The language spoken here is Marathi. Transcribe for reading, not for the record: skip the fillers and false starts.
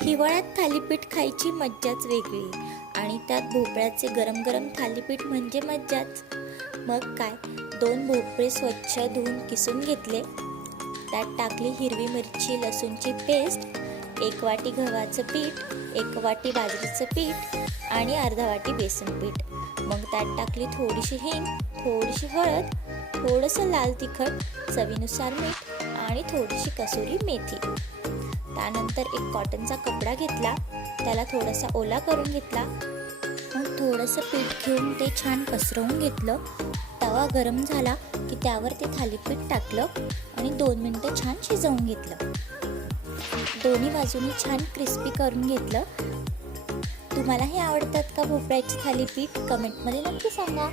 हिवाळ्यात थालीपीठ खायची मज्जाच वेगळी आणि त्यात भोपळ्याचे गरम गरम थालीपीठ म्हणजे मज्जाच. मग काय, 2 भोपळे स्वच्छ धुवून किसून घेतले. त्यात टाकली हिरवी मिरची लसूणची पेस्ट, 1 वाटी गव्हाचं पीठ, 1 वाटी बाजरीचं पीठ आणि अर्धा वाटी बेसन पीठ. मग त्यात टाकली थोडीशी हिंग, थोडीशी हळद, थोडंसं लाल तिखट, चवीनुसार मीठ आणि थोडीशी कसुरी मेथी. त्यानंतर एक कॉटनचा कपडा घेतला, त्याला थोडासा ओला करून घेतला. मग थोडंसं पीठ घेऊन ते छान पसरवून घेतलं. तवा गरम झाला की त्यावर ते थालीपीठ टाकलं आणि 2 मिनटं छान शिजवून घेतलं. दोन्ही बाजूनी छान क्रिस्पी करून घेतलं. तुम्हालाही आवडतात का भोपळ्याचे थालीपीठ? कमेंटमध्ये नक्की सांगा.